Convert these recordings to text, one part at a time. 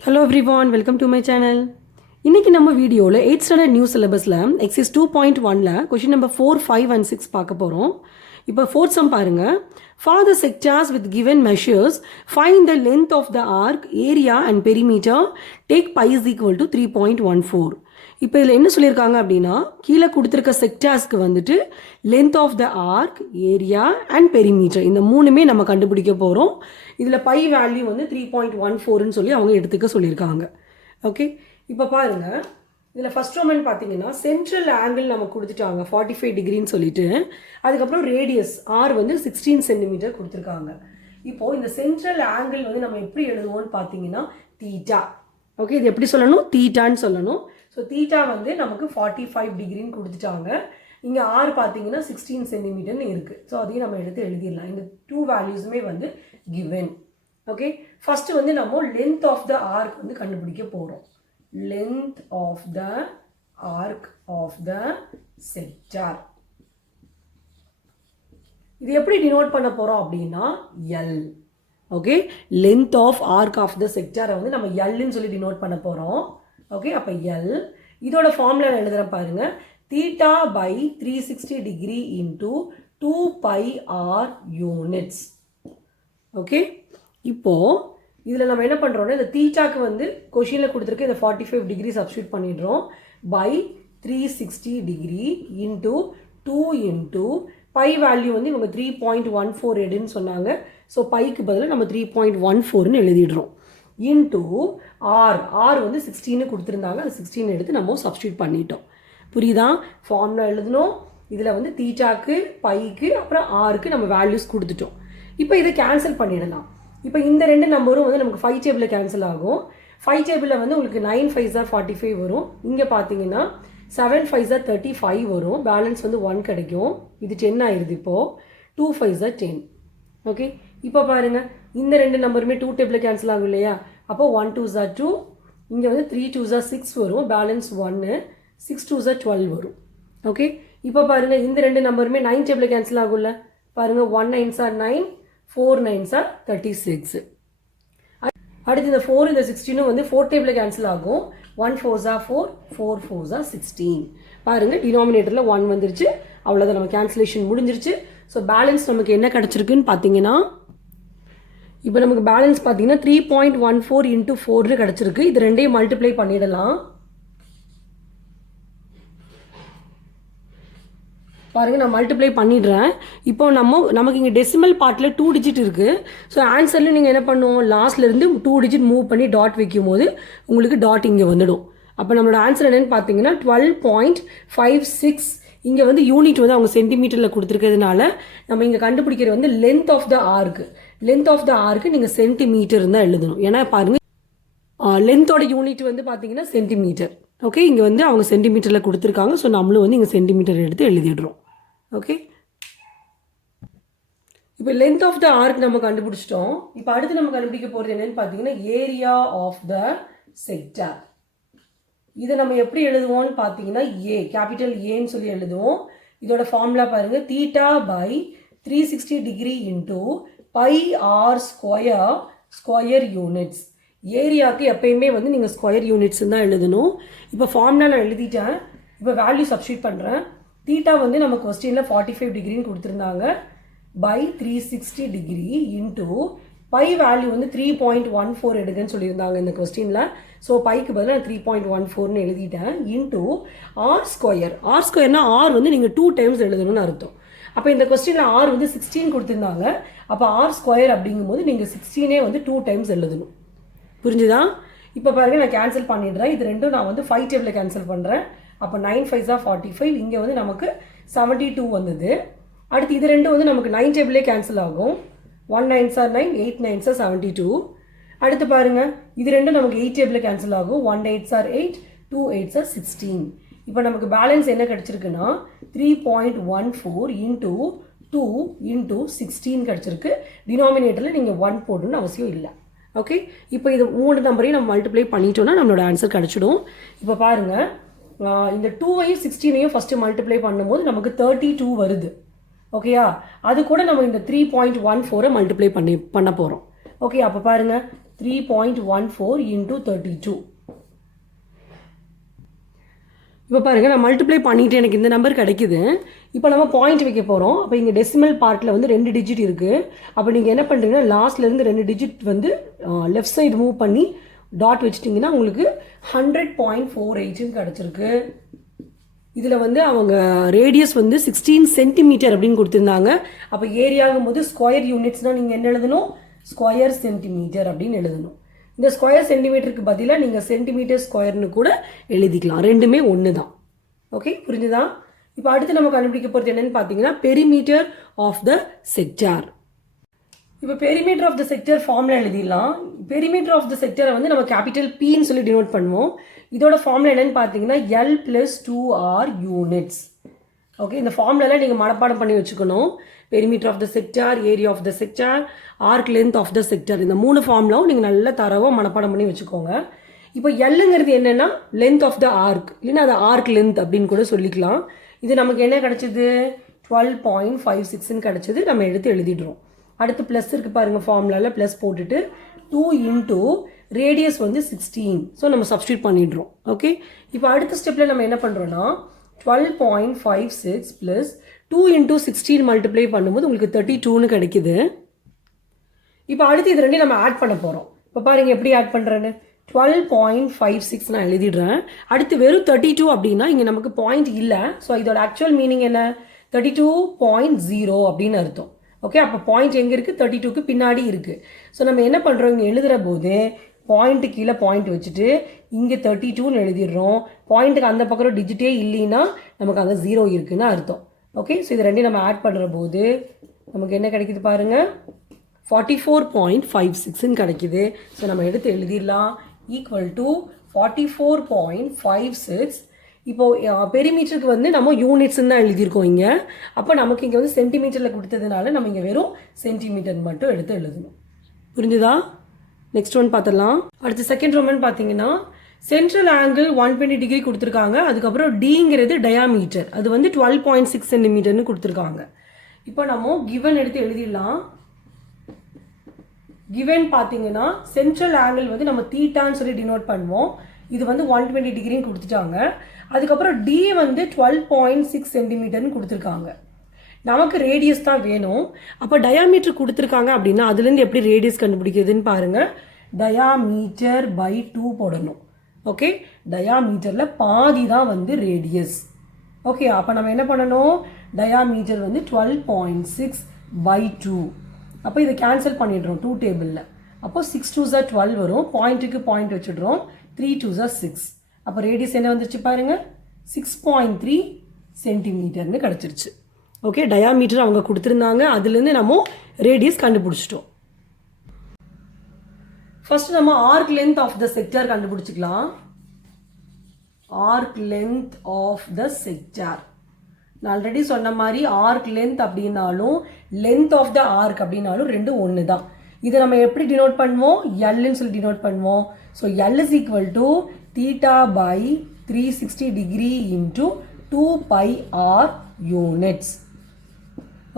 Hello everyone, welcome to my channel. இன்னைக்கு நம்ம வீடியோவில் 8th ஸ்டாண்டர்ட் நியூ சிலபஸில் எக்ஸைஸ் 2.1ல் கொஷின் நம்பர் 4, 5 and 6 பார்க்க போகிறோம். இப்போ ஃபோர்த் சம் பாருங்கள். For the sectors with given measures, find the length of the arc, area and perimeter, take pi is equal to 3.14. இப்போ இதில் என்ன சொல்லியிருக்காங்க அப்படின்னா, கீழே கொடுத்துருக்க செக்டார்ஸ்க்கு வந்துட்டு length of the arc, area and perimeter இந்த மூணுமே நம்ம கண்டுபிடிக்க போகிறோம். இதில் பை வேல்யூ வந்து 3.14ன்னு சொல்லி அவங்க எடுத்துக்க சொல்லியிருக்காங்க. ஓகே, இப்போ பாருங்கள், இதில் ஃபஸ்ட் ரோமன் பார்த்தீங்கன்னா சென்ட்ரல் ஆங்கிள் நம்ம கொடுத்துட்டாங்க 45 டிகிரின்னு சொல்லிட்டு, அதுக்கப்புறம் ரேடியஸ் ஆர் வந்து 16 சென்டிமீட்டர் கொடுத்துருக்காங்க. இப்போது இந்த சென்ட்ரல் ஆங்கிள் வந்து நம்ம எப்படி எழுதுவோம்னு பார்த்தீங்கன்னா தீட்டா. ஓகே, இது எப்படி சொல்லணும்? தீட்டான்னு சொல்லணும். ஸோ தீட்டா வந்து நமக்கு 45 டிகிரின்னு கொடுத்துட்டாங்க. இங்கே ஆர் பார்த்தீங்கன்னா 16 சென்டிமீட்டர்னு இருக்குது. ஸோ அதையும் நம்ம எடுத்து எழுதிடலாம். இந்த டூ வேல்யூஸுமே வந்து கிவன். ஓகே, ஃபஸ்ட்டு வந்து நம்ம லென்த் ஆஃப் த ஆர்க் வந்து கண்டுபிடிக்க போகிறோம். length of the arc of the sector. இது எப்படி டினோட் பண்ண போகிறோம் அப்படின்னா L. Okay, length of arc of the sector வந்து நம்ம எல்ன்னு சொல்லி டினோட் பண்ண போகிறோம். ஓகே, அப்போ எல் இதோட ஃபார்முலா எழுதுகிறேன் பாருங்கள். Theta by 360 degree into 2 pi r units. Okay, இப்போது இதில் நம்ம என்ன பண்ணுறோன்னா, இந்த தீட்டாக்கு வந்து கொஷினில் கொடுத்துருக்க இந்த 45 டிகிரி சப்ஸ்டியூட் பண்ணிடுறோம். By 360 degree into 2 into pi value வந்து இவங்க 3.14 எடுன்னு சொன்னாங்க. ஸோ பைக்கு பதிலாக நம்ம 3.14ன்னு எழுதிடுறோம். இன்டூ ஆர் வந்து 16 கொடுத்துருந்தாங்க. அந்த 16 எடுத்து நம்ம சப்ஸ்டியூட் பண்ணிட்டோம். புரியுதா? ஃபார்முலா எழுதணும். இதில் வந்து தீட்டாக்கு, பைக்கு, அப்புறம் ஆருக்கு நம்ம வேல்யூஸ் கொடுத்துட்டோம். இப்போ இதை கேன்சல் பண்ணிடலாம். இப்போ இந்த ரெண்டு நம்பரும் வந்து நமக்கு 5 டேபிளில் கேன்சல் ஆகும். 5 டேபிளில் வந்து உங்களுக்கு 9 5s 45 வரும். இங்கே பார்த்தீங்கன்னா 7 5s 35 வரும். பேலன்ஸ் வந்து 1 கிடைக்கும். இது 10 ஆயிடுது. இப்போது 2 5s 10. ஓகே, இப்போ பாருங்கள், இந்த ரெண்டு நம்பருமே 2 டேபிளில் கேன்சல் ஆகும் இல்லையா? அப்போ 1 2s 2, இங்கே வந்து 3 2s 6 வரும். பேலன்ஸ் 1, 6 2s 12 வரும். ஓகே, இப்போ பாருங்கள், இந்த ரெண்டு நம்பருமே 9 டேபிளில் கேன்சல் ஆகும்ல. பாருங்கள், 1 9s 9, 4 9s 36. அடுத்து இந்த 4 இந்த 16 வந்து 4 டேபிளில் கேன்சல் ஆகும். 1 4s 4, 4 4s 16. பாருங்கள், டினாமினேட்டரில் 1 வந்துருச்சு. அவ்வளோதான், நம்ம கேன்சலேஷன் முடிஞ்சிருச்சு. ஸோ பேலன்ஸ் நமக்கு என்ன கிடச்சிருக்குன்னு பார்த்தீங்கன்னா, இப்போ நமக்கு பேலன்ஸ் பார்த்தீங்கன்னா 3.14 இன்ட்டு 4 கிடச்சிருக்கு. இது ரெண்டையும் மல்டிப்ளை பண்ணிடலாம். பாருங்கள், நான் மல்டிப்ளை பண்ணிடுறேன். இப்போ நமக்கு இங்கே டெசிமல் பார்ட்டில் 2 டிஜிட் இருக்குது. ஸோ ஆன்சரில் நீங்கள் என்ன பண்ணுவோம், லாஸ்ட்லேருந்து 2 டிஜிட் மூவ் பண்ணி டாட் வைக்கும் போது உங்களுக்கு டாட் இங்கே வந்துடும். அப்போ நம்மளோட ஆன்சர் என்னென்னு பார்த்தீங்கன்னா 12.56. இங்கே வந்து யூனிட் வந்து அவங்க சென்டிமீட்டரில் கொடுத்துருக்கிறதுனால நம்ம இங்கே கண்டுபிடிக்கிறது வந்து length of the arc. Length of the arc நீங்கள் சென்டிமீட்டர் தான் எழுதணும். ஏன்னா பாருங்கள், லென்த்தோட யூனிட் வந்து பார்த்தீங்கன்னா சென்டிமீட்டர். ஓகே, இங்கே வந்து அவங்க சென்டிமீட்டரில் கொடுத்துருக்காங்க. ஸோ நம்மளும் வந்து இங்கே சென்டிமீட்டர் எடுத்து எழுதிடுறோம். ஓகே, இப்போ லென்த் ஆஃப் த ஆர்க் நம்ம கண்டுபிடிச்சிட்டோம். இப்போ அடுத்து நம்ம கண்டுபிடிக்க போகிறது என்னன்னு பார்த்தீங்கன்னா ஏரியா ஆஃப் த செக்டார். இதை நம்ம எப்படி எழுதுவோம்னு பார்த்தீங்கன்னா கேபிட்டல் ஏன்னு சொல்லி எழுதுவோம். இதோட ஃபார்முலா பாருங்கள், theta by 360 degree into pi r square units. ஏரியாவுக்கு எப்பயுமே வந்து நீங்கள் ஸ்கொயர் யூனிட்ஸ் தான் எழுதணும். இப்போ ஃபார்முலா நான் எழுதிட்டேன். இப்போ வேல்யூ சப்ஸ்டியூட் பண்ணுறேன். தீட்டா வந்து நம்ம கொஸ்டினில் 45 டிகிரின்னு கொடுத்துருந்தாங்க. பை 360 டிகிரி இன்டூ பை வேல்யூ வந்து 3.14 எடுக்குன்னு சொல்லியிருந்தாங்க இந்த கொஸ்டினில். ஸோ பைக்கு பதிலாக நான் 3.14ன்னு எழுதிட்டேன். Into r square. ஆர் ஸ்கொயர்னா ஆர் வந்து நீங்கள் 2 டைம்ஸ் எழுதணும்னு அர்த்தம். அப்போ இந்த கொஸ்டினில் ஆர் வந்து 16 கொடுத்துருந்தாங்க. அப்போ ஆர் ஸ்கொயர் அப்படிங்கும்போது நீங்கள் 16 வந்து 2 டைம்ஸ் எழுதணும். புரிஞ்சுதா? இப்போ பாருங்கள், நான் கேன்சல் பண்ணிடுறேன். இது ரெண்டும் நான் வந்து 5 டேபிளில் கேன்சல் பண்ணுறேன். அப்போ 9 5s 45, இங்கே வந்து நமக்கு 72 வந்தது. அடுத்து இது ரெண்டும் வந்து நமக்கு 9 டேபிளே கேன்சல் ஆகும். 1 9s 9, 8 9s 72. அடுத்து பாருங்கள், இது ரெண்டும் நமக்கு 8 டேபிளில் கேன்சல் ஆகும். 1 8s 8, 2 8s 16. இப்போ நமக்கு பேலன்ஸ் என்ன கிடச்சிருக்குன்னா 3.14 இன்டூ 2 இன்டூ 16 கிடச்சிருக்கு. டினாமினேட்டரில் நீங்கள் 1 போடணும்னு அவசியம் இல்லை. ஓகே, இப்போ இது 3 நம்பரையும் நம்ம மல்டிப்ளை பண்ணிட்டோன்னா நம்மளோட ஆன்சர் கிடச்சிடும். இப்போ பாருங்கள், இந்த 2ஐயும் 16ஐயும் ஃபஸ்ட்டு மல்டிப்ளை பண்ணும்போது நமக்கு 32 வருது. ஓகேயா? அது கூட நம்ம இந்த 3.14 மல்டிப்ளை பண்ண போகிறோம். ஓகே, அப்போ பாருங்கள், 3.14 into 32. இப்போ பாருங்கள் நான் மல்டிப்ளை பண்ணிவிட்டு எனக்கு இந்த நம்பர் கிடைக்குது. இப்போ நம்ம பாயிண்ட் வைக்க போகிறோம். அப்போ இங்கே டெசிமல் பார்ட்டில் வந்து 2 டிஜிட் இருக்குது. அப்போ நீங்கள் என்ன பண்ணுறீங்கன்னா லாஸ்ட்லேருந்து 2 டிஜிட் வந்து லெஃப்ட் சைடு மூவ் பண்ணி டாட் வச்சிட்டிங்கன்னா உங்களுக்கு 100.48 கிடச்சிருக்கு. இதில் வந்து அவங்க ரேடியஸ் வந்து 16 சென்டிமீட்டர் அப்படின்னு கொடுத்துருந்தாங்க. அப்போ ஏரியாகும் போது ஸ்கொயர் யூனிட்ஸ்னால் நீங்கள் என்ன எழுதணும், ஸ்கொயர் சென்டிமீட்டர் அப்படின்னு எழுதணும். இந்த ஸ்கொயர் சென்டிமீட்டருக்கு பதிலாக நீங்கள் சென்டிமீட்டர் ஸ்கொயர்னு கூட எழுதிக்கலாம். ரெண்டுமே ஒன்று தான். ஓகே, புரிஞ்சுதா? இப்போ அடுத்து நம்ம கண்டுபிடிக்க போகிறது என்னென்னு பார்த்தீங்கன்னா பெரிமீட்டர் ஆஃப் த செக்டார். இப்போ perimeter of the sector formula எழுதிடலாம். பெரிமீட்டர் ஆஃப் த செக்டரை வந்து நம்ம கேபிட்டல் பின்னு சொல்லி டினோட் பண்ணுவோம். இதோட ஃபார்முலா என்னென்னு பார்த்தீங்கன்னா எல் + 2r யூனிட்ஸ். ஓகே, இந்த ஃபார்முலாவில் நீங்கள் மனப்பாடம் பண்ணி வச்சுக்கணும். Perimeter of the sector, area of the sector, arc length of the sector, இந்த 3 ஃபார்முலாவும் நீங்கள் நல்ல தரவாக மனப்பாடம் பண்ணி வச்சுக்கோங்க. இப்போ எல்லுங்கிறது என்னென்னா லென்த் ஆஃப் த ஆர்க், இல்லைன்னா அது ஆர்க் லென்த் அப்படின்னு கூட சொல்லிக்கலாம். இது நமக்கு என்ன கிடச்சிது, 12.56ன்னு கிடச்சிது. நம்ம எடுத்து எழுதிடுறோம். அடுத்து ப்ளஸ் இருக்குது பாருங்கள், ஃபார்முலாவில் ப்ளஸ் போட்டுட்டு 2 இன்ட்டு ரேடியஸ் வந்து 16. ஸோ நம்ம சப்ஸ்டியூட் பண்ணிடுறோம். ஓகே, இப்போ அடுத்த ஸ்டெப்பில் நம்ம என்ன பண்ணுறோன்னா 12.56 ப்ளஸ் 2 இன்ட்டு 16 மல்டிப்ளை பண்ணும்போது உங்களுக்கு 32ன்னு கிடைக்குது. இப்போ அடுத்து இது ரெண்டையும் நம்ம ஆட் பண்ண போகிறோம். இப்போ பாருங்கள் எப்படி ஆட் பண்ணுறேன்னு. 12.56 நான் எழுதிடுறேன். அடுத்து வெறும் 32 அப்படின்னா இங்கே நமக்கு பாயிண்ட் இல்லை. ஸோ இதோட ஆக்சுவல் மீனிங் என்ன, 32.0 அப்படின்னு அர்த்தம். ஓகே, அப்போ பாயிண்ட் எங்கே இருக்குது, 32க்கு பின்னாடி இருக்குது. ஸோ நம்ம என்ன பண்ணுறோம், இங்கே எழுதுகிற போது பாயிண்ட்டு கீழே பாயிண்ட் வச்சுட்டு இங்கே 32ன்னு எழுதிடுறோம். பாயிண்ட்டுக்கு அந்த பக்கம் டிஜிட்டே இல்லைன்னா நமக்கு அங்கே 0 இருக்குதுன்னு அர்த்தம். ஓகே, ஸோ இது ரெண்டையும் நம்ம ஆட் பண்ணுற போது நமக்கு என்ன கிடைக்குது பாருங்கள், 44.56ன்னு கிடைக்குது. ஸோ நம்ம எடுத்து எழுதிடலாம் ஈக்குவல் டு 44.56. இப்போது பெரிமீட்டருக்கு வந்து நம்ம யூனிட்ஸ்ன்னு தான் எழுதியிருக்கோம் இங்கே. அப்போ நமக்கு இங்கே வந்து சென்டிமீட்டரில் கொடுத்ததுனால நம்ம இங்கே வெறும் சென்டிமீட்டர் மட்டும் எடுத்து எழுதணும். புரிஞ்சுதா? நெக்ஸ்ட் ஒன் பார்த்துடலாம். அடுத்து செகண்ட் ஒன் பார்த்தீங்கன்னா சென்ட்ரல் ஆங்கிள் 120 டிகிரி கொடுத்துருக்காங்க. அதுக்கப்புறம் டிங்கிறது டயாமீட்டர், அது வந்து 12.6 சென்டிமீட்டர்னு கொடுத்துருக்காங்க. இப்போ நம்ம கிவன் எடுத்து எழுதிடலாம். கிவன் பார்த்தீங்கன்னா சென்ட்ரல் ஆங்கிள் வந்து நம்ம தீட்டான்னு சொல்லி டினோட் பண்ணுவோம். இது வந்து 120 டிகிரின்னு கொடுத்துட்டாங்க. அதுக்கப்புறம் டி வந்து 12.6 சென்டிமீட்டர்னு கொடுத்துருக்காங்க. நமக்கு ரேடியஸ் தான் வேணும். அப்போ டயாமீட்டர் கொடுத்துருக்காங்க அப்படின்னா அதுலேருந்து எப்படி ரேடியஸ் கண்டுபிடிக்கிறதுன்னு பாருங்கள். டயாமீட்டர் பை 2 போடணும். ஓகே, டயாமீட்டரில் பாதி தான் வந்து ரேடியஸ். ஓகே, அப்போ நம்ம என்ன பண்ணணும், டயாமீட்டர் வந்து 12.6 பை 2. அப்போ இதை கேன்சல் பண்ணிடுறோம் 2 டேபிளில். அப்போ 6 2s 12 வரும். பாயிண்ட்டுக்கு பாயிண்ட் வச்சுடுறோம். 3 2s 6. அப்போ ரேடியஸ் என்ன வந்துருச்சு பாருங்கள், 6.3 சென்டிமீட்டர்னு கிடச்சிருச்சு. ஓகே, டயாமீட்டர் அவங்க கொடுத்துருந்தாங்க, அதுலேருந்து நம்ம ரேடியஸ் கண்டுபிடிச்சிட்டோம். ஃபர்ஸ்ட் நம்ம arc length of the sector கண்டுபிடிச்சிக்கலாம். Arc length of the sector நான் ஆல்ரெடி சொன்ன மாதிரி ஆர்க் லென்த் அப்படின்னாலும் லென்த் ஆஃப் த ஆர்க் அப்படின்னாலும் ரெண்டும் ஒன்று தான். இதை நம்ம எப்படி டினோட் பண்ணுவோம், எல்லுன்னு சொல்லி டினோட் பண்ணுவோம். So l is equal to theta by 360 degree into 2 pi r units.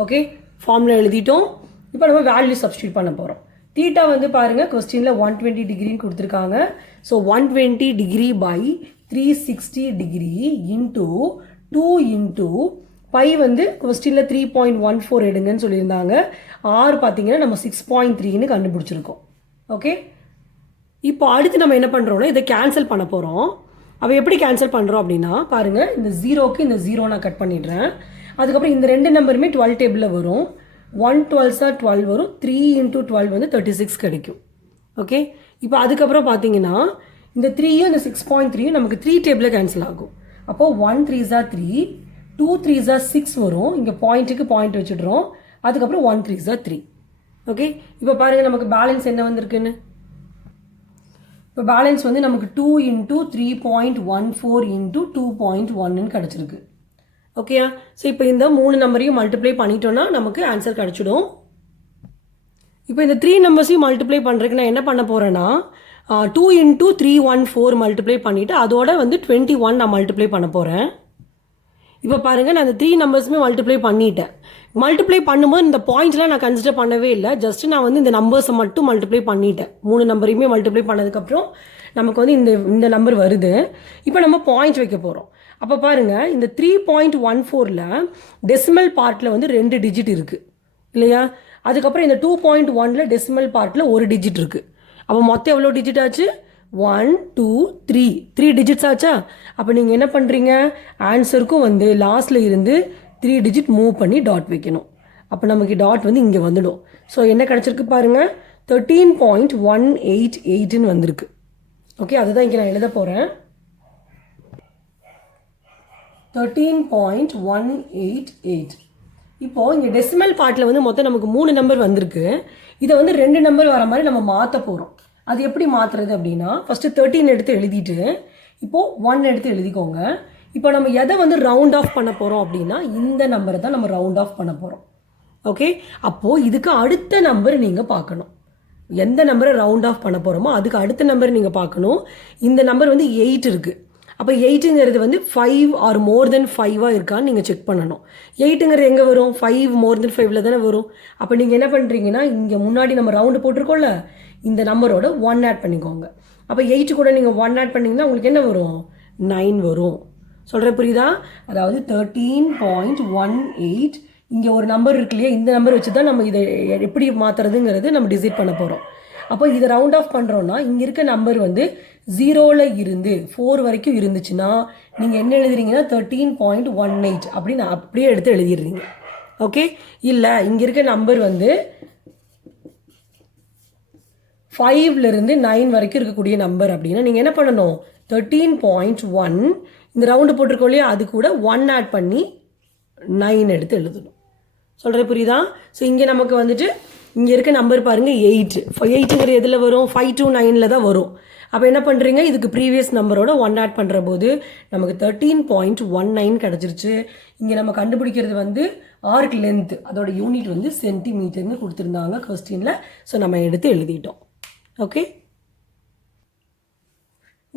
Okay, formula எழுதிட்டோம். இப்போ நம்ம வேல்யூ சப்ஸ்டியூட் பண்ண போகிறோம். தீட்டா வந்து பாருங்கள் கொஸ்டினில் 120 டிகிரின்னு கொடுத்துருக்காங்க. So 120 degree by 360 degree into 2 into pi வந்து கொஸ்டினில் 3.14 எடுங்கன்னு சொல்லியிருந்தாங்க. ஆர் பார்த்தீங்கன்னா நம்ம 6.3ன்னு கண்டுபிடிச்சிருக்கோம். ஓகே, இப்போ அடுத்து நம்ம என்ன பண்ணுறோம்னா இதை கேன்சல் பண்ண போகிறோம். அப்போ எப்படி கேன்சல் பண்ணுறோம் அப்படின்னா பாருங்கள், இந்த 0க்கு இந்த 0 நான் கட் பண்ணிடுறேன். அதுக்கப்புறம் இந்த ரெண்டு நம்பருமே 12 டேபிளில் வரும். 1 12s 12 வரும். 3 இன்ட்டு 12 வந்து 36 கிடைக்கும். ஓகே, இப்போ அதுக்கப்புறம் பார்த்தீங்கன்னா இந்த 3யும் இந்த 6.3யும் நமக்கு 3 டேபிளில் கேன்சல் ஆகும். அப்போது 1 3s 3, 2 3s 6 வரும். இங்கே பாயிண்ட்டுக்கு பாயிண்ட் வச்சுடுறோம். அதுக்கப்புறம் 1 3s 3. ஓகே, இப்போ பாருங்கள் நமக்கு பேலன்ஸ் என்ன வந்திருக்குன்னு. இப்போ பேலன்ஸ் வந்து நமக்கு 2 இன்ட்டு 3.14 இன்ட்டு 2.1ன்னு கிடச்சிருக்கு. ஓகேயா? ஸோ இப்போ இந்த 3 நம்பரையும் மல்டிப்ளை பண்ணிட்டோன்னா நமக்கு ஆன்சர் கிடச்சிடும். இப்போ இந்த 3 நம்பர்ஸையும் மல்டிப்ளை பண்ணுறதுக்கு நான் என்ன பண்ண போகிறேன்னா 2 இன்ட்டு 314 மல்டிப்ளை பண்ணிவிட்டு அதோட வந்து 21 நான் மல்டிப்ளை பண்ண போகிறேன். இப்போ பாருங்கள், நான் அந்த 3 நம்பர்ஸுமே மல்டிப்ளை பண்ணிட்டேன். மல்டிப்ளை பண்ணும்போது இந்த பாயிண்ட்லாம் நான் கன்சிடர் பண்ணவே இல்லை. ஜஸ்ட்டு நான் வந்து இந்த நம்பர்ஸை மட்டும் மல்டிப்ளை பண்ணிட்டேன். 3 நம்பரையுமே மல்டிப்ளை பண்ணதுக்கப்புறம் நமக்கு வந்து இந்த நம்பர் வருது. இப்போ நம்ம பாயிண்ட் வைக்க போகிறோம். அப்போ பாருங்கள், இந்த 3.14ல் டெசிமல் பார்ட்டில் வந்து 2 டிஜிட் இருக்குது இல்லையா? அதுக்கப்புறம் இந்த 2.1ல் டெசிமல் பார்ட்டில் 1 டிஜிட் இருக்குது. அப்போ மொத்தம் எவ்வளோ டிஜிட் ஆச்சு? 1 2 3 டிஜிட்ஸ் ஆச்சா? அப்போ நீங்கள் என்ன பண்ணுறீங்க, ஆன்சருக்கும் வந்து லாஸ்ட்டில் இருந்து 3 டிஜிட் மூவ் பண்ணி டாட் வைக்கணும். அப்போ நமக்கு டாட் வந்து இங்கே வந்துடும். ஸோ என்ன கிடச்சிருக்கு பாருங்கள், 13.188ன்னு வந்திருக்கு. ஓகே, அதுதான் இங்கே நான் எழுத போகிறேன். 13.188. இப்போது இங்கே டெசிமல் பார்ட்டில் வந்து மொத்தம் நமக்கு 3 நம்பர் வந்திருக்கு. இதை வந்து 2 நம்பர் வர மாதிரி நம்ம மாற்ற போகிறோம். அது எப்படி மாற்றுறது அப்படின்னா, ஃபஸ்ட்டு 13 எடுத்து எழுதிட்டு இப்போது 1 எடுத்து எழுதிக்கோங்க. இப்போ நம்ம எதை வந்து ரவுண்ட் ஆஃப் பண்ண போகிறோம் அப்படின்னா, இந்த நம்பரை தான் நம்ம ரவுண்ட் ஆஃப் பண்ண போகிறோம். ஓகே, அப்போது இதுக்கு அடுத்த நம்பர் நீங்கள் பார்க்கணும். எந்த நம்பரை ரவுண்ட் ஆஃப் பண்ண போகிறோமோ அதுக்கு அடுத்த நம்பர் நீங்கள் பார்க்கணும். இந்த நம்பர் வந்து 8 இருக்குது. அப்போ 8ங்கிறது வந்து 5 ஆர் மோர் தென் 5ஆக இருக்கான்னு நீங்கள் செக் பண்ணணும். 8ங்கிறது எங்கே வரும்? 5 மோர் தென் 5ல் தானே வரும். அப்போ நீங்கள் என்ன பண்ணுறீங்கன்னா, இங்கே முன்னாடி நம்ம ரவுண்டு போட்டிருக்கோம்ல, இந்த நம்பரோட 1 ஆட் பண்ணிக்கோங்க. அப்போ 8 கூட நீங்கள் 1 ஆட் பண்ணிங்கன்னா உங்களுக்கு என்ன வரும்? 9 வரும். சொல்கிற புரியுதா? அதாவது 13.18. இங்கே ஒரு நம்பர் இருக்கு இல்லையா, இந்த நம்பர் வச்சு தான் நம்ம இதை எப்படி மாற்றுறதுங்கிறது நம்ம டிசைட் பண்ண போகிறோம். அப்போ இதை ரவுண்ட் ஆஃப் பண்ணுறோன்னா, இங்கே இருக்க நம்பர் வந்து 0ல் இருந்து 4 வரைக்கும் இருந்துச்சுன்னா நீங்கள் என்ன எழுதுறீங்கன்னா 13.18 அப்படின்னு அப்படியே எடுத்து எழுதிடுறீங்க. ஓகே, இல்லை இங்கே இருக்க நம்பர் வந்து 5லேருந்து 9 வரைக்கும் இருக்கக்கூடிய நம்பர் அப்படின்னா நீங்கள் என்ன பண்ணணும்? 13.1 இந்த ரவுண்டு போட்டிருக்கோம் இல்லையா, அது கூட 1 ஆட் பண்ணி 9 எடுத்து எழுதணும். சொல்கிறது புரியுதா? ஸோ இங்கே நமக்கு வந்துட்டு இங்கே இருக்க நம்பர் பாருங்கள் 8. 8ங்கிறது எதில் வரும்? 5 to 9ல் தான் வரும். அப்போ என்ன பண்ணுறீங்க, இதுக்கு ப்ரீவியஸ் நம்பரோட 1 ஆட் பண்ணுற போது நமக்கு 13.19 கிடச்சிருச்சு. இங்கே நம்ம கண்டுபிடிக்கிறது வந்து ஆர்க் லென்த், அதோட யூனிட் வந்து சென்டிமீட்டர்னு கொடுத்துருந்தாங்க கொஸ்டினில். ஸோ நம்ம எடுத்து எழுதிட்டோம். ஓகே,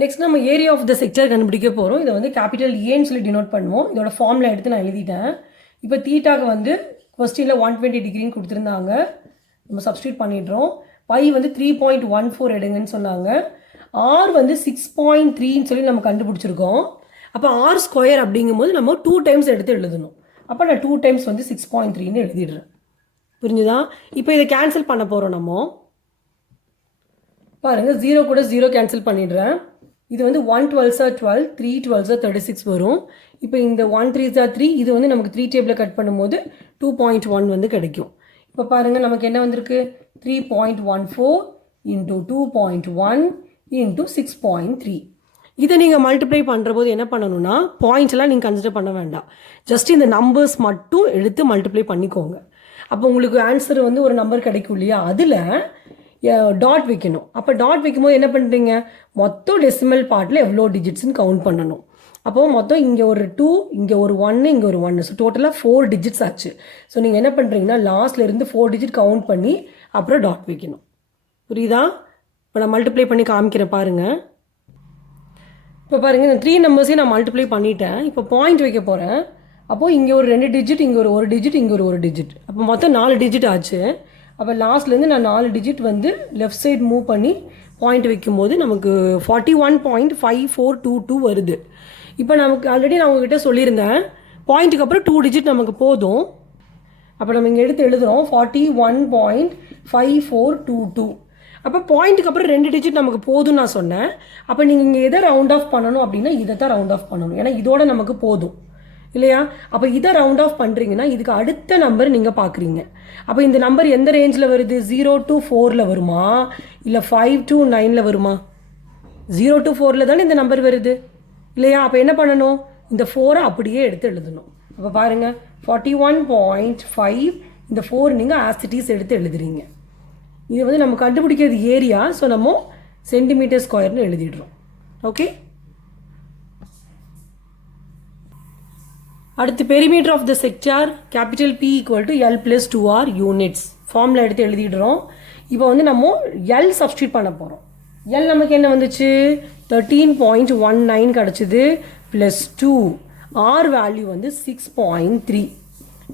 நெக்ஸ்ட் நம்ம ஏரியா ஆஃப் த செக்டர் கண்டுபிடிக்க போகிறோம். இதை வந்து கேபிட்டல் ஏன்னு சொல்லி டினோட் பண்ணுவோம். இதோட ஃபார்முலா எடுத்து நான் எழுதிட்டேன். இப்போ தீட்டாக்கு வந்து கொஸ்டினில் 120 டிகிரின்னு கொடுத்துருந்தாங்க. நம்ம சப்ஸ்டியூட் பண்ணிடுறோம். பை வந்து 3.14 எடுங்கன்னு சொன்னாங்க. ஆர் வந்து 6.3ன்னு சொல்லி நம்ம கண்டுபிடிச்சிருக்கோம். அப்போ ஆர் ஸ்கொயர் அப்படிங்கும்போது நம்ம 2 டைம்ஸ் எடுத்து எழுதணும். அப்போ நான் 2 டைம்ஸ் வந்து 6.3ன்னு எழுதிடுறேன். புரிஞ்சுதா? இப்போ இதை கேன்சல் பண்ண போகிறோம். நம்ம பாருங்கள், 0 கூட 0 கேன்சல் பண்ணிடுறேன். இது வந்து 1 12s are 12, 3 12s are 36 வரும். இப்போ இந்த 1 3s are 3, இது வந்து நமக்கு 3 டேபிளில் கட் பண்ணும்போது 2.1 வந்து கிடைக்கும். இப்போ பாருங்கள், நமக்கு என்ன வந்திருக்கு? 3.14 into 2.1 into 6.3. இதை நீங்கள் மல்டிப்ளை பண்ணுற போது என்ன பண்ணணும்னா, பாயிண்ட்ஸ்லாம் நீங்கள் கன்சிடர் பண்ண வேண்டாம். ஜஸ்ட் இந்த நம்பர்ஸ் மட்டும் எடுத்து மல்டிப்ளை பண்ணிக்கோங்க. அப்போ உங்களுக்கு ஆன்சர் வந்து ஒரு நம்பர் கிடைக்கும் இல்லையா, அதில் டாட் வைக்கணும். அப்போ டாட் வைக்கும்போது என்ன பண்ணுறீங்க, மொத்தம் டெசிமல் பார்ட்டில் எவ்வளோ டிஜிட்ஸ்ன்னு கவுண்ட் பண்ணணும். அப்போது மொத்தம் இங்கே ஒரு 2, இங்கே ஒரு 1, இங்கே ஒரு 1. ஸோ டோட்டலாக 4 டிஜிட்ஸ் ஆச்சு. ஸோ நீங்கள் என்ன பண்ணுறீங்கன்னா, லாஸ்ட்லேருந்து 4 டிஜிட் கவுண்ட் பண்ணி அப்புறம் டாட் வைக்கணும். புரியுதா? இப்போ நான் மல்டிப்ளை பண்ணி காமிக்கிறேன் பாருங்கள். இப்போ பாருங்கள், இந்த 3 நம்பர்ஸையும் நான் மல்டிப்ளை பண்ணிட்டேன். இப்போ பாயிண்ட் வைக்க போகிறேன். அப்போது இங்கே ஒரு 2 டிஜிட், இங்கே ஒரு 1 டிஜிட், இங்கே ஒரு 1 டிஜிட். அப்போ மொத்தம் 4 டிஜிட் ஆச்சு. அப்போ லாஸ்ட்லேருந்து நான் 4 டிஜிட் வந்து லெஃப்ட் சைட் மூவ் பண்ணி பாயிண்ட் வைக்கும்போது நமக்கு 41.5422 வருது. இப்போ நமக்கு ஆல்ரெடி நான் உங்ககிட்ட சொல்லியிருந்தேன், பாயிண்ட்டுக்கு அப்புறம் 2 டிஜிட் நமக்கு போதும். அப்போ நம்ம இங்கே எடுத்து எழுதுகிறோம் 41.5422. அப்போ பாயிண்ட்டுக்கு அப்புறம் 2 டிஜிட் நமக்கு போதும்னு நான் சொன்னேன். அப்போ நீங்கள் இங்கே எதை ரவுண்ட் ஆஃப் பண்ணணும் அப்படின்னா இதை தான் ரவுண்ட் ஆஃப் பண்ணணும். ஏன்னா இதோட நமக்கு போதும் இல்லையா? அப்போ இதை ரவுண்ட் ஆஃப் பண்ணுறீங்கன்னா இதுக்கு அடுத்த நம்பர் நீங்கள் பார்க்குறீங்க. அப்போ இந்த நம்பர் எந்த ரேஞ்சில் வருது? 0 to 4ல் வருமா, இல்லை 5 to 9ல் வருமா? 0 to 4ல் தானே இந்த நம்பர் வருது இல்லையா? அப்போ என்ன பண்ணணும், இந்த 4 அப்படியே எடுத்து எழுதணும். அப்போ பாருங்கள், 41.5, இந்த 4 நீங்கள் ஆஸ்டிஸ் எடுத்து எழுதுறீங்க. இது வந்து நம்ம கண்டுபிடிக்கிறது ஏரியா. ஸோ நம்ம சென்டிமீட்டர் ஸ்கொயர்னு எழுதிடுறோம். ஓகே, அடுத்து perimeter of the sector capital P = L + 2R units formula எடுத்து எழுதிடுறோம். இப்போ வந்து நம்ம எல் சப்ஸ்டியூட் பண்ண போகிறோம். எல் நமக்கு என்ன வந்துச்சு? 13.19 கிடச்சிது +2. ஆர் வேல்யூ வந்து 6.3.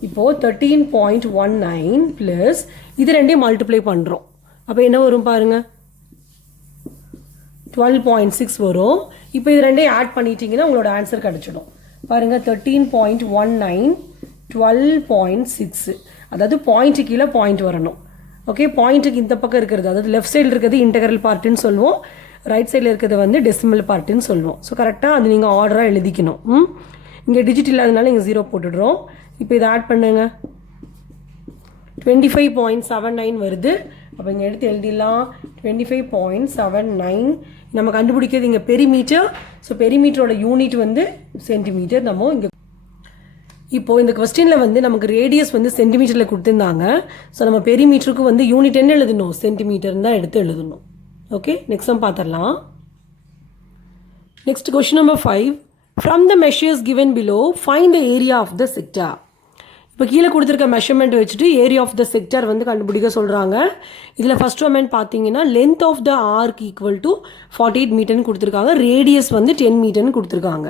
இப்போது 13.19 ப்ளஸ் இது ரெண்டையும் மல்டிப்ளை பண்ணுறோம். அப்போ என்ன வரும் பாருங்கள், 12.6 வரும். இப்போ இது ரெண்டையும் ஆட் பண்ணிட்டீங்கன்னா உங்களோட ஆன்சர் கிடச்சிடும். பாருங்கள் 13.19 12.6, அதாவது பாயிண்ட்டு கீழே பாயிண்ட் வரணும். ஓகே, பாயிண்ட்டுக்கு இந்த பக்கம் இருக்கிறது, அதாவது லெஃப்ட் சைடில் இருக்கிறது இன்டெக்ரல் பார்ட்டுன்னு சொல்லுவோம், ரைட் சைடில் இருக்கிறது வந்து டெசிமல் பார்ட்டுன்னு சொல்லுவோம். ஸோ கரெக்டாக அது நீங்கள் ஆர்டராக எழுதிக்கணும். இங்கே டிஜிட் இல்லாதனால இங்கே 0 போட்டுடுறோம். இப்போ இதை ஆட் பண்ணுங்க, 25.79 வருது. அப்போ இங்கே எடுத்து எழுதிடலாம் 25.79. நம்ம கண்டுபிடிக்கிறது இங்கே பெரிமீட்டர். ஸோ பெரிமீட்டரோட யூனிட் வந்து சென்டிமீட்டர். நம்ம இங்கே இப்போது இந்த கொஸ்டினில் வந்து நமக்கு ரேடியஸ் வந்து சென்டிமீட்டரில் கொடுத்துருந்தாங்க. ஸோ நம்ம பெரிமீட்டருக்கு வந்து யூனிட் என்ன எழுதணும், சென்டிமீட்டர்னு தான் எடுத்து எழுதணும். ஓகே, நெக்ஸ்ட் நம்ம பார்த்துடலாம். Next question number 5. From the measures given below, find the area of the sector. இப்போ கீழே கொடுத்துருக்க மெஷர்மெண்ட் வச்சுட்டு ஏரியா ஆஃப் த செக்டர் வந்து கண்டுபிடிக்க சொல்கிறாங்க. இதில் ஃபர்ஸ்ட் ஒமெண்ட் பார்த்தீங்கன்னா length of the arc equal to 48 மீட்டர்னு கொடுத்துருக்காங்க, ரேடியஸ் வந்து 10 மீட்டர்னு கொடுத்துருக்காங்க.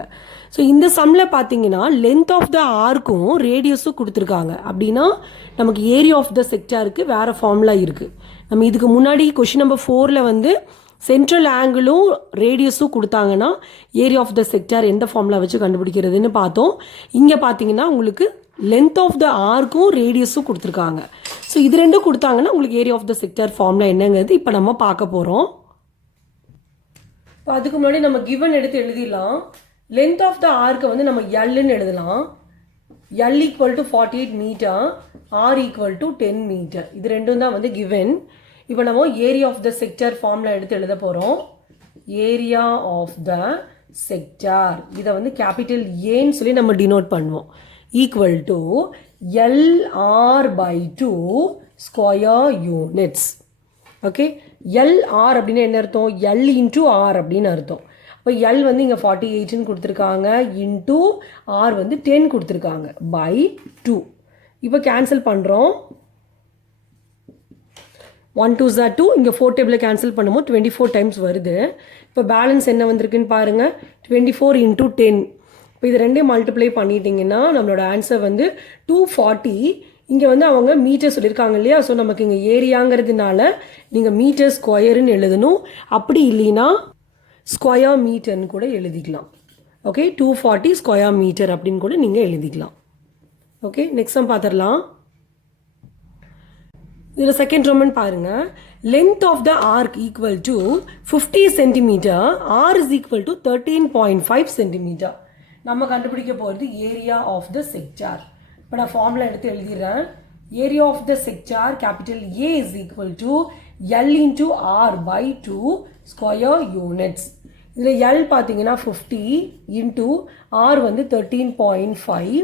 ஸோ இந்த சம்மில் பார்த்தீங்கன்னா லென்த் ஆஃப் த ஆர்க்கும் ரேடியஸும் கொடுத்துருக்காங்க. அப்படின்னா நமக்கு ஏரியா ஆஃப் த செக்டருக்கு வேறு ஃபார்முலா இருக்குது. நம்ம இதுக்கு முன்னாடி கொஷின் நம்பர் 4ல் வந்து சென்ட்ரல் ஆங்கிளும் ரேடியஸும் கொடுத்தாங்கன்னா ஏரியா ஆஃப் த செக்டார் எந்த ஃபார்முலா வச்சு கண்டுபிடிக்கிறதுன்னு பார்த்தோம். இங்கே பார்த்தீங்கன்னா உங்களுக்கு லென்த் ஆஃப் த ஆர்க்கும் ரேடியஸும் கொடுத்துருக்காங்க. ஸோ இது ரெண்டும் கொடுத்தாங்கன்னா உங்களுக்கு area of the sector formula என்னங்கிறது இப்போ நம்ம பார்க்க போகிறோம். இப்போ அதுக்கு முன்னாடி நம்ம கிவன் எடுத்து எழுதிடலாம். லென்த் ஆஃப் த ஆர்க்கை வந்து நம்ம எல்லுன்னு எழுதலாம். L equal to 48 metre, R equal to 10 metre. இது ரெண்டும் தான் வந்து கிவன். இப்போ நம்ம area of the sector formula எடுத்து எழுத போகிறோம். ஏரியா ஆஃப் த செக்டார் இதை வந்து கேபிட்டல் ஏன்னு சொல்லி நம்ம டினோட் பண்ணுவோம். Equal to LR/2 square units. Okay, LR அப்படின்னு என்ன அர்த்தம், L இன்டூ ஆர் அப்படின்னு அர்த்தம். இப்போ L வந்து இங்கே 48ன்னு கொடுத்துருக்காங்க, இன்டூ ஆர் வந்து 10 கொடுத்துருக்காங்க, பை 2. இப்போ கேன்சல் பண்ணுறோம். 1 2 2, இங்கே 4 டேபிளில் கேன்சல் பண்ணும்போது 24 டைம்ஸ் வருது. இப்போ பேலன்ஸ் என்ன வந்திருக்குன்னு பாருங்கள், 24 இன்டூ 10. இப்போ இது ரெண்டையும் மல்டிப்ளை பண்ணிட்டீங்கன்னா நம்மளோட ஆன்சர் வந்து 240. இங்கே வந்து அவங்க மீட்டர் சொல்லியிருக்காங்க இல்லையா, ஸோ நமக்கு இங்கே ஏரியாங்கிறதுனால நீங்கள் மீட்டர் ஸ்கொயருன்னு எழுதணும். அப்படி இல்லைன்னா ஸ்கொயர் மீட்டர்னு கூட எழுதிக்கலாம். ஓகே, 240 ஸ்கொயர் மீட்டர் அப்படின்னு கூட நீங்கள் எழுதிக்கலாம். ஓகே, நெக்ஸ்ட் நம்ம பார்த்துடலாம். இதில் செகண்ட் ரோமன் பாருங்கள். Length of the arc equal to 50 centimetre, R is equal to 13.5 centimetre. நம்ம கண்டுபிடிக்க போகிறது ஏரியா ஆஃப் த செக்டார். இப்போ நான் ஃபார்முலா எடுத்து எழுதிடுறேன். Area of the sector capital A is equal to l into r by 2 square units. இதில் l பார்த்தீங்கன்னா 50 into R வந்து 13.5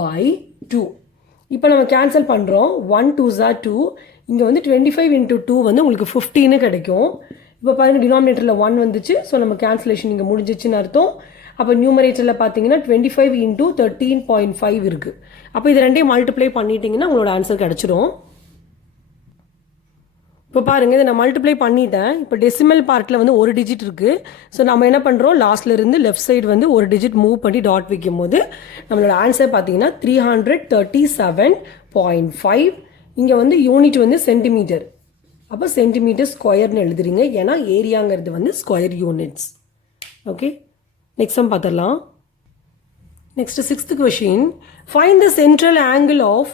பை 2. இப்போ நம்ம கேன்சல் பண்ணுறோம். 1 2 2, இங்கே வந்து 25 இன்டூ 2 வந்து உங்களுக்கு 15 கிடைக்கும். இப்போ பாருங்கள் டினாமினேட்டரில் 1 வந்துச்சு, ஸோ நம்ம கேன்சலேஷன் இங்கே முடிஞ்சிச்சுன்னு அர்த்தம். அப்போ நியூமரேட்டரில் பார்த்தீங்கன்னா 25 இன்டூ 13.5 இருக்குது. அப்போ இது ரெண்டையும் மல்டிப்ளை பண்ணிட்டீங்கன்னா உங்களோட ஆன்சர் கிடச்சிரும். இப்போ பாருங்கள், இதை நான் மல்டிப்ளை பண்ணிட்டேன். இப்போ டெசிமல் பார்ட்டில் வந்து ஒரு டிஜிட் இருக்குது. ஸோ நம்ம என்ன பண்ணுறோம், லாஸ்ட்லேருந்து லெஃப்ட் சைடு வந்து ஒரு டிஜிட் மூவ் பண்ணி டாட் வைக்கும் போது நம்மளோட ஆன்சர் பார்த்தீங்கன்னா 337.5. இங்கே வந்து யூனிட் வந்து சென்டிமீட்டர். அப்போ சென்டிமீட்டர் ஸ்கொயர்னு எழுதுறீங்க, ஏன்னா ஏரியாங்கிறது வந்து ஸ்கொயர் யூனிட்ஸ். ஓகே, நெக்ஸ்ட் நம்ம பார்த்துடலாம். Next 6th question. Find the central angle of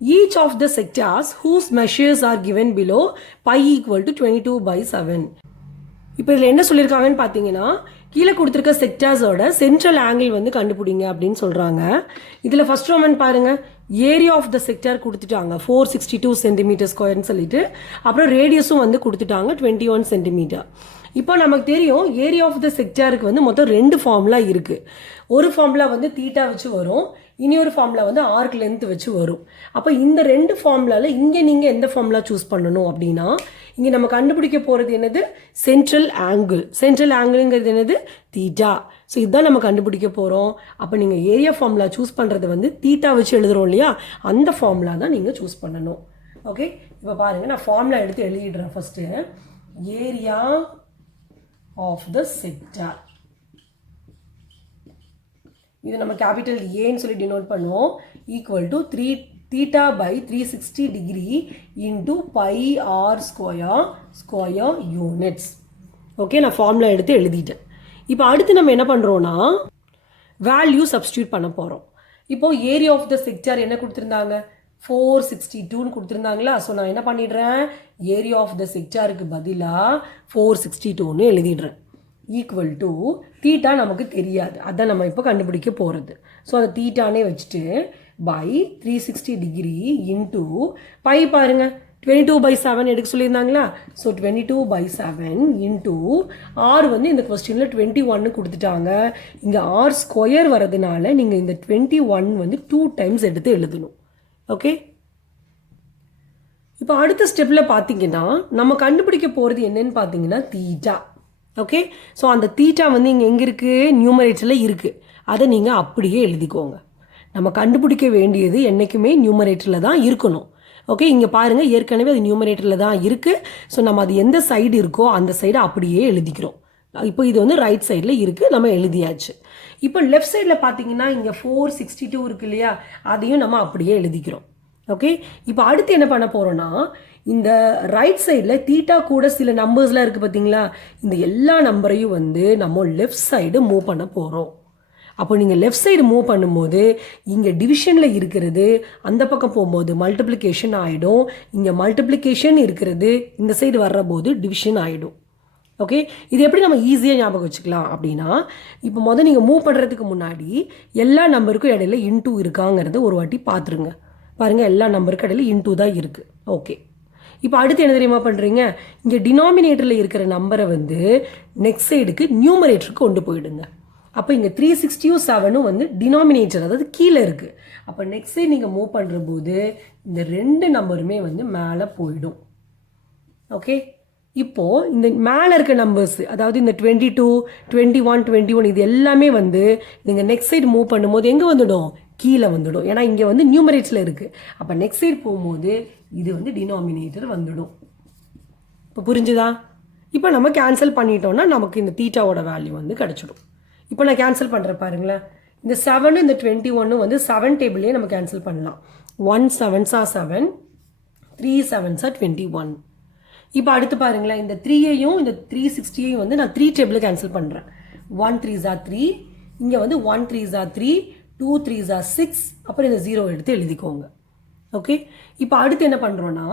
each of the sectors whose measures are given below, pi equal to 22/7. இப்போ இதில் என்ன சொல்லியிருக்காங்கன்னு பார்த்தீங்கன்னா, கீழே கொடுத்துருக்க செக்டார்ஸோட சென்ட்ரல் ஆங்கிள் வந்து கண்டுபிடிங்க அப்படின்னு சொல்கிறாங்க. இதில் ஃபர்ஸ்ட் ரோமன் பாருங்கள், ஏரியா ஆஃப் த செக்டார் கொடுத்துட்டாங்க 462 சென்டிமீட்டர் ஸ்கொயர்னு சொல்லிட்டு, அப்புறம் ரேடியஸும் வந்து கொடுத்துட்டாங்க 21 சென்டிமீட்டர். இப்போ நமக்கு தெரியும் ஏரியா ஆஃப் த செக்டாருக்கு வந்து மொத்தம் 2 ஃபார்முலா இருக்குது. ஒரு ஃபார்முலா வந்து தீட்டா வச்சு வரும், இனியொரு ஃபார்முலா வந்து ஆர்க் லென்த் வச்சு வரும். அப்போ இந்த 2 ஃபார்முலாவில் இங்கே நீங்கள் எந்த ஃபார்முலா சூஸ் பண்ணணும் அப்படின்னா, இங்கே நம்ம கண்டுபிடிக்க போகிறது என்னது, சென்ட்ரல் ஆங்கிள். சென்ட்ரல் ஆங்கிள்ங்கிறது என்னது, தீட்டா. ஸோ இதுதான் நம்ம கண்டுபிடிக்க போகிறோம். அப்போ நீங்கள் ஏரியா ஃபார்முலா சூஸ் பண்ணுறது வந்து தீட்டா வச்சு எழுதுகிறோம் இல்லையா, அந்த ஃபார்முலா தான் நீங்கள் சூஸ் பண்ணணும். ஓகே, இப்போ பாருங்கள், நான் ஃபார்முலா எடுத்து எழுதிடுறேன். First area of the sector இது நம்ம கேபிட்டல் ஏன்னு சொல்லி டினோட் பண்ணுவோம், equal to theta by 360 degree into pi r square units. Okay, நான் ஃபார்முலா எடுத்து எழுதிட்டேன். இப்போ அடுத்து நம்ம என்ன பண்ணுறோன்னா வேல்யூ சப்ஸ்டியூட் பண்ண போகிறோம். இப்போது ஏரியா ஆஃப் த செக்டார் என்ன கொடுத்துருந்தாங்க, 462ன்னு கொடுத்துருந்தாங்களா. ஸோ நான் என்ன பண்ணிடுறேன், ஏரியா ஆஃப் த செக்டாருக்கு பதிலாக 462ன்னு எழுதிடுறேன். ஈக்குவல் டு தீட்டா நமக்கு தெரியாது, அதான் நம்ம இப்போ கண்டுபிடிக்க போகிறது. ஸோ அதை தீட்டானே வச்சுட்டு பை 360 டிகிரி இன்ட்டு பை பாருங்கள் 22/7 எடுக்க சொல்லியிருந்தாங்களா. ஸோ 22/7 இன்ட்டு ஆர் வந்து இந்த கொஸ்டினில் 21 கொடுத்துட்டாங்க. இங்கே ஆர் ஸ்கொயர் வரதுனால நீங்கள் இந்த 21 வந்து 2 டைம்ஸ் எடுத்து எழுதணும். ஓகே, இப்போ அடுத்த ஸ்டெப்பில் பார்த்தீங்கன்னா நம்ம கண்டுபிடிக்க போகிறது என்னன்னு பார்த்தீங்கன்னா தீட்டா. ஓகே, ஸோ அந்த தீட்டா வந்து இங்கே எங்கே இருக்குது, நியூமரேட்டரில் இருக்குது. அதை நீங்கள் அப்படியே எழுதிக்கோங்க. நம்ம கண்டுபிடிக்க வேண்டியது என்றைக்குமே நியூமரேட்டரில் தான் இருக்கணும். ஓகே, இங்கே பாருங்கள் ஏற்கனவே அது நியூமரேட்டரில் தான் இருக்குது. ஸோ நம்ம அது எந்த சைடு இருக்கோ அந்த சைடு அப்படியே எழுதிக்கிறோம். இப்போ இது வந்து ரைட் சைடில் இருக்குது, நம்ம எழுதியாச்சு. இப்போ லெஃப்ட் சைடில் பார்த்தீங்கன்னா இங்கே 462 இருக்கு இல்லையா, அதையும் நம்ம அப்படியே எழுதிக்கிறோம். ஓகே, இப்போ அடுத்து என்ன பண்ண போகிறோன்னா இந்த ரைட் சைடில் தீட்டா கூட சில நம்பர்ஸ்லாம் இருக்குது பார்த்தீங்களா, இந்த எல்லா நம்பரையும் வந்து நம்ம லெஃப்ட் சைடு மூவ் பண்ண போகிறோம். அப்போ நீங்கள் லெஃப்ட் சைடு மூவ் பண்ணும்போது இங்கே டிவிஷனில் இருக்கிறது அந்த பக்கம் போகும்போது மல்டிப்ளிகேஷன் ஆகிடும், இங்கே மல்டிப்ளிகேஷன் இருக்கிறது இந்த சைடு வர்ற போது டிவிஷன் ஆகிடும். ஓகே, இது எப்படி நம்ம ஈஸியாக ஞாபகம் வச்சுக்கலாம் அப்படின்னா, இப்போ நீங்கள் மூவ் பண்ணுறதுக்கு முன்னாடி எல்லா நம்பருக்கும் இடையில இன்டூ இருக்காங்கிறத ஒரு வாட்டி பார்த்துருங்க. பாருங்கள், எல்லா நம்பருக்கு இடையில இன்டூ தான் இருக்குது. ஓகே, இப்போ அடுத்து என்ன தெரியுமா பண்ணுறீங்க, இங்கே டினாமினேட்டரில் இருக்கிற நம்பரை வந்து நெக்ஸ்ட் சைடுக்கு நியூமரேட்டருக்கு கொண்டு போயிடுங்க. அப்போ இங்கே 360 வந்து டினாமினேட்டர், அதாவது கீழே இருக்குது. அப்போ நெக்ஸ்ட் சைடு நீங்கள் மூவ் பண்ணுற போது இந்த 2 நம்பருமே வந்து மேலே போயிடும். ஓகே, இப்போது இந்த மேலே இருக்க நம்பர்ஸ், அதாவது இந்த 22, 21, 21 இது எல்லாமே வந்து நீங்கள் நெக்ஸ்ட் சைடு மூவ் பண்ணும்போது எங்கே வந்துடும், கீழே வந்துடும். ஏன்னா இங்கே வந்து நியூமரேட்டரில் இருக்குது. அப்போ நெக்ஸ்ட் சைடு போகும்போது இது வந்து டினாமினேட்டர் வந்துடும். இப்போ புரிஞ்சுதா? இப்போ நம்ம கேன்சல் பண்ணிட்டோம்னா நமக்கு இந்த தீட்டாவோட வேல்யூ வந்து கிடச்சிடும். இப்போ நான் கேன்சல் பண்ணுறேன் பாருங்களேன், இந்த 7 இந்த 21 வந்து 7 டேபிள்லேயே நம்ம கேன்சல் பண்ணலாம். 1 7s are 7, 3 7s are 21. இப்போ அடுத்து பாருங்களேன், இந்த 3ஐயும் இந்த 360ஐயும் வந்து நான் 3 டேபிளில் கேன்சல் பண்ணுறேன். 1 3s are 3, இங்கே வந்து 1 3s are 3, 2 3s are 6, அப்புறம் இந்த 0 எடுத்து எழுதிக்கோங்க. ஓகே, இப்போ அடுத்து என்ன பண்ணுறோன்னா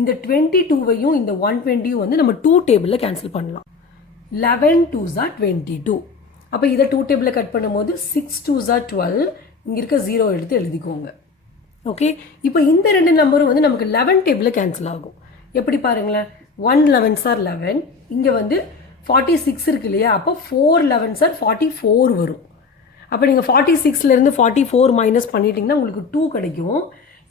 இந்த 22வையும் இந்த 120யும் வந்து நம்ம 2 டேபிளில் கேன்சல் பண்ணலாம். 11 2s are 22. அப்போ இதை 2 டேபிளில் கட் பண்ணும்போது 6 2s are 12, இங்கே இருக்க 0 எடுத்து எழுதிக்கோங்க. ஓகே, இப்போ இந்த 2 நம்பரும் வந்து நமக்கு 11 டேபிளில் கேன்சல் ஆகும். எப்படி பாருங்களேன், 1 11s are 11, இங்கே வந்து 46 இருக்கு இல்லையா, அப்போ 4 11s are 44 வரும். அப்போ நீங்கள் 46லேருந்து 44 மைனஸ் பண்ணிட்டீங்கன்னா உங்களுக்கு 2 கிடைக்கும்.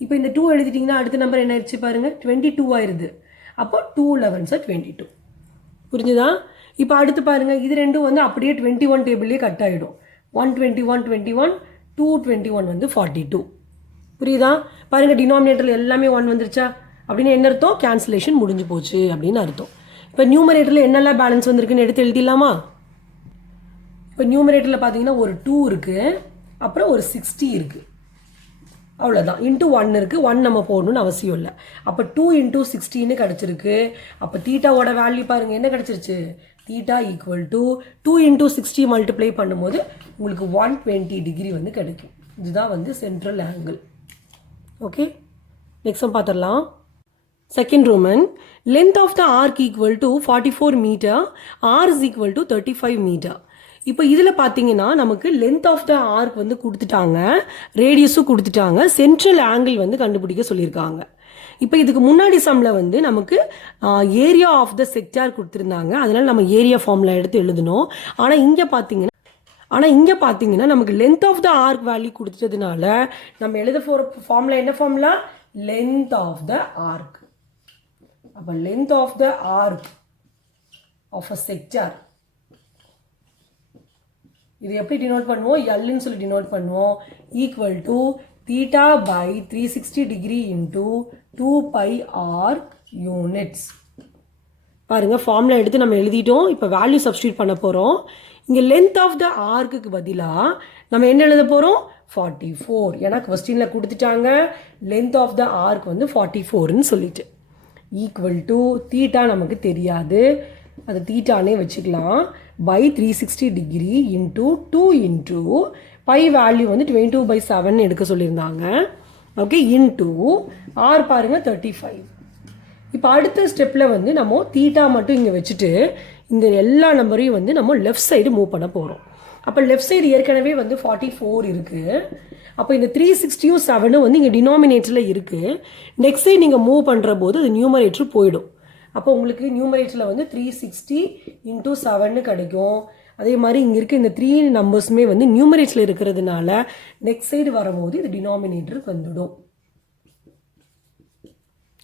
இப்போ இந்த 2 எழுதிட்டிங்கன்னா அடுத்த நம்பர் என்ன ஆயிடுச்சு பாருங்கள், 22 ஆயிடுது. அப்போ 2 11s are 22. புரிஞ்சுதா? இப்போ அடுத்து பாருங்கள், இது ரெண்டும் வந்து அப்படியே 21 டேபிள்லேயே கட் ஆகிடும். 121 21, 221 வந்து 42. புரியுதா? பாருங்கள், டினாமினேட்டரில் எல்லாமே 1 வந்துருச்சா, அப்படின்னு என்ன அர்த்தம், கேன்சலேஷன் முடிஞ்சு போச்சு அப்படின்னு அர்த்தம். இப்போ நியூமரேட்டரில் என்னெல்லாம் பேலன்ஸ் வந்திருக்குன்னு எடுத்து எழுதிடலாமா? இப்போ நியூமரேட்டரில் பார்த்தீங்கன்னா ஒரு 2 இருக்குது, அப்புறம் ஒரு 60 இருக்குது, அவ்வளோதான். இன்ட்டு 1 இருக்குது, 1 நம்ம போடணும்னு அவசியம் இல்லை. அப்போ 2 × 16 கிடச்சிருக்கு. அப்போ தீட்டாவோட வேல்யூ பாருங்கள் என்ன கிடச்சிருச்சு, தீட்டா ஈக்குவல் டு 2 × 60 மல்டிப்ளை பண்ணும்போது உங்களுக்கு 120 டிகிரி வந்து கிடைக்கும். இதுதான் வந்து central angle. Okay, next one பார்த்துடலாம். Second roman, length of the arc equal to 44 metre, r is equal to 35 metre. இப்போ இதில் பார்த்தீங்கன்னா நமக்கு லென்த் ஆஃப் த ஆர்க் வந்து கொடுத்துட்டாங்க, ரேடியஸும் கொடுத்துட்டாங்க, சென்ட்ரல் ஆங்கிள் வந்து கண்டுபிடிக்க சொல்லியிருக்காங்க. இப்போ இதுக்கு முன்னாடி சம்மில் வந்து நமக்கு ஏரியா ஆஃப் த செக்டார் கொடுத்துருந்தாங்க, அதனால் நம்ம ஏரியா ஃபார்முலா எடுத்து எழுதணும். ஆனால் இங்கே பார்த்தீங்கன்னா நமக்கு length of the arc value கொடுத்ததுனால நம்ம எழுத போகிற ஃபார்முலா என்ன formula, length of the arc. அப்போ length of the arc of a sector இது எப்படி டினோட் பண்ணுவோம், எல்லுன்னு சொல்லி டினோட் பண்ணுவோம், equal to theta by 360 degree into 2 pi r units. பாருங்கள் ஃபார்முலா எடுத்து நம்ம எழுதிட்டோம். இப்போ வேல்யூ சப்ஸ்டியூட் பண்ண போகிறோம். இங்கே லென்த் ஆஃப் த ஆர்க்குக்கு பதிலாக நம்ம என்ன எழுத போகிறோம்? 44. ஏன்னா கொஸ்டினில் கொடுத்துட்டாங்க லென்த் ஆஃப் த ஆர்க் வந்து 44ன்னு சொல்லிட்டு. ஈக்குவல் டு தீட்டா நமக்கு தெரியாது, அது தீட்டானே வச்சுக்கலாம். By 360 degree into 2 into pi value வந்து 22/7 எடுக்க சொல்லியிருந்தாங்க. ஓகே, இன்ட்டு ஆர் பாருங்கள் 35. இப்போ அடுத்த ஸ்டெப்பில் வந்து நம்ம தீட்டா மட்டும் இங்கே வச்சுட்டு இந்த எல்லா நம்பரையும் வந்து நம்ம லெஃப்ட் சைடு மூவ் பண்ண போகிறோம். அப்போ லெஃப்ட் சைடு ஏற்கனவே வந்து 44 இருக்குது. அப்போ இந்த 360யும் 7 வந்து இங்கே டினாமினேட்டரில் இருக்குது. நெக்ஸ்ட் சைடு நீங்கள் மூவ் பண்ணுற போது அது நியூமரேட்டர் போயிடும். அப்போ உங்களுக்கு நியூமரேட்டரில் வந்து 360 × 7 கிடைக்கும். அதே மாதிரி இங்கே இருக்க இந்த 3 நம்பர்ஸுமே வந்து நியூமரேட்டரில் இருக்கிறதுனால நெக்ஸ்ட் சைடு வரும்போது இது டினாமினேட்டருக்கு வந்துடும்.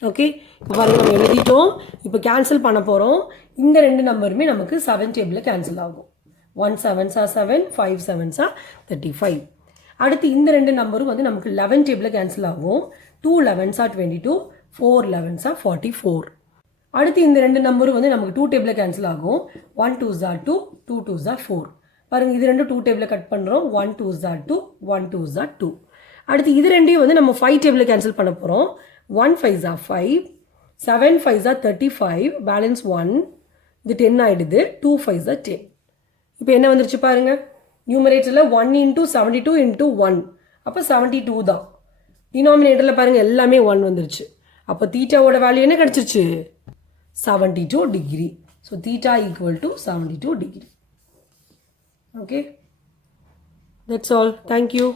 ஓகே, இப்போ பாருங்கள் நம்ம எழுதிட்டோம். இப்போ கேன்சல் பண்ண போகிறோம். இந்த 2 நம்பருமே நமக்கு 7 டேபிளில் கேன்சல் ஆகும். 1 7s are 7, 5 7s are 35. அடுத்து இந்த 2 நம்பரும் வந்து நமக்கு 11 டேபிளில் கேன்சல் ஆகும். 2 11s are 22, 4 11s are 44. அடுத்து இந்த 2 நம்பரும் வந்து நமக்கு 2 டேபிளில் கேன்சல் ஆகும். 1 2s are 2, 2 2s are 4. பாருங்கள் இது 2 2 டேபிளில் கட் பண்ணுறோம். 1 2s are 2, 1 2s are 2. அடுத்து இது 2 வந்து நம்ம 5 டேபிளில் கேன்சல் பண்ண போகிறோம். 1 5s are 5, 7 5s are 35, balance 1, இது 10 ஆகிடுது. 2 5s are 10. இப்போ என்ன வந்துருச்சு பாருங்கள், நியூமரேட்டரில் 1 × 72 × 1, அப்போ 72 தான். டினாமினேட்டரில் பாருங்கள் எல்லாமே 1 வந்துருச்சு. அப்போ தீட்டாவோட வேல்யூ என்ன கிடச்சிருச்சு? 72 degree. So theta equal to 72 degree. Okay, that's all. Thank you.